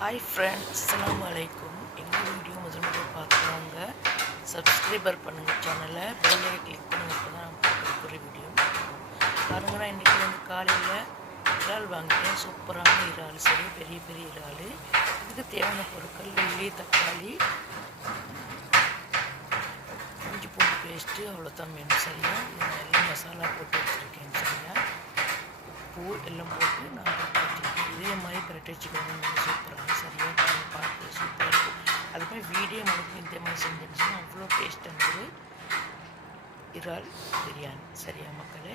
Hi friends அஸ்ஸலாமு வலைக்கும் எங்கள் வீடியோ முதல் முதல் பார்க்குறவங்க சப்ஸ்கிரைபர் பண்ணுங்கள் சேனலை பெல்லை கிளிக் பண்ணுங்கள் இப்போ தான் நான் போட்டுருக்கிற வீடியோ பாருங்க நான் இன்றைக்கி வந்து காலையில் இறால் வாங்கிட்டேன். சூப்பரான இறால். சரி பெரிய பெரிய இறால். இதுக்கு தேவையான பொருட்கள் உள்ளி தக்காளி இஞ்சி பூண்டு பேஸ்ட்டு அவ்வளோதான் வேணும் சரியா? இது நிறைய மசாலா போட்டு வச்சுருக்கேன். சரியா? பூ எல்லாம் போட்டு நான் இதே மாதிரி பிரட்டி வச்சுக்கணும் சூப்பராக சரியாக பார்த்து சூப்பராக இருக்கும் அதுமாதிரி வீடியோ மட்டும் இந்த மாதிரி செஞ்சிருந்துச்சுன்னா அவ்வளோ டேஸ்ட் இருந்தது. இறால் பிரியாணி. சரியா மக்களே?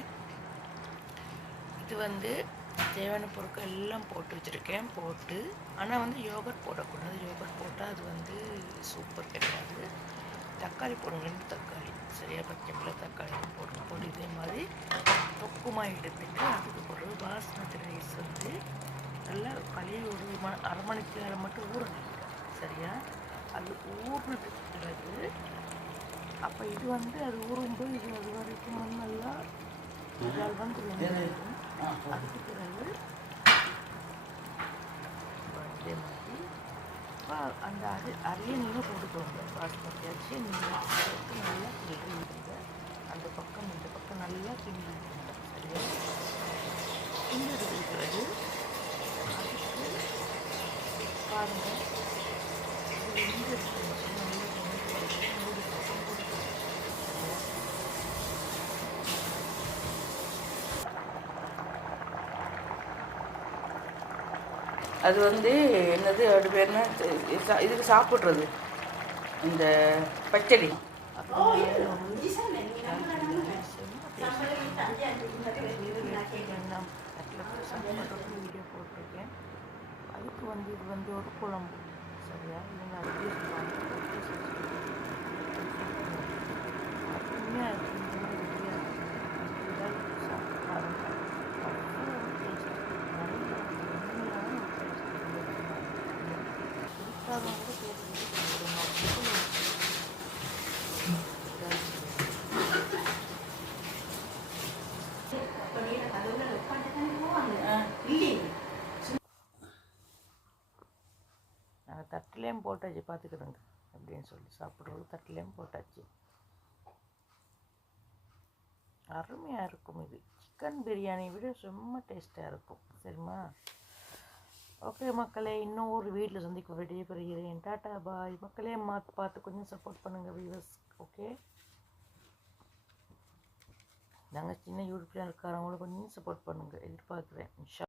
இது வந்து தேவையான பொருட்கள் எல்லாம் போட்டு வச்சுருக்கேன். போட்டு ஆனால் வந்து யோகட் போடக்கூடாது. யோகட் போட்டால் அது வந்து சூப்பர் கிடையாது. தக்காளி போடுங்க தக்காளி. சரியாக பச்சை மிளகா தக்காளி போடுங்க போட்டு இதே மாதிரி தொக்குமா எடுத்துட்டு அதுக்கு பிறகு பாஸ்மதி ரைஸ் வந்து நல்லா கழுவி ஒரு அரை மணிக்கு நேரம் மட்டும் ஊறணும். சரியா? அது ஊறினதுக்கு பிறகு அப்போ இது வந்து அது ஊறும்போது இது அது வரைக்கும் வந்து நல்லா இதால் வந்து. அதுக்கு பிறகு இதே மாதிரி அப்ப அந்த அரி அரியை நீங்கள் போட்டுக்கோங்க. பாஸ்மதி அரிசியை நீங்கள் நல்லா கிளறி விடுங்க. அந்த பக்கம் இந்த பக்கம் நல்லா கிண்டி விடுங்க. சரியா? பாருங்கள் அது வந்து என்னது அது பேர் என்ன? இது இதுக்கு சாப்பிட்றது. இந்த பச்சடி. வீடியோ போட்டிருக்கேன். அதுக்கு வந்து இது வந்து ஒரு குழம்பு சரியா? இல்லைங்க அதுக்கு உண்மையாக சாப்பிட்டு நாங்கள் தட்டிலையும் போட்டாச்சு பார்த்துக்கிறோங்க அப்படின்னு சொல்லி சாப்பிட்றது தட்டிலையும் போட்டாச்சு. அருமையாக இருக்கும் இது. சிக்கன் பிரியாணி விட செம்ம டேஸ்ட்டாக இருக்கும் சரிம்மா? ஓகே மக்களே இன்னும் ஒரு வீட்டில் சந்திக்க விடைய பெறுகிறேன் டாட்டா பாய். மக்களே மாத்து பார்த்து கொஞ்சம் சப்போர்ட் பண்ணுங்கள் வியூவர்ஸ் ஓகே நாங்கள் சின்ன யூடியூப் இருக்காரவங்களும் கொஞ்சம் சப்போர்ட் பண்ணுங்கள் எதிர்பார்க்குறேன். இன்ஷா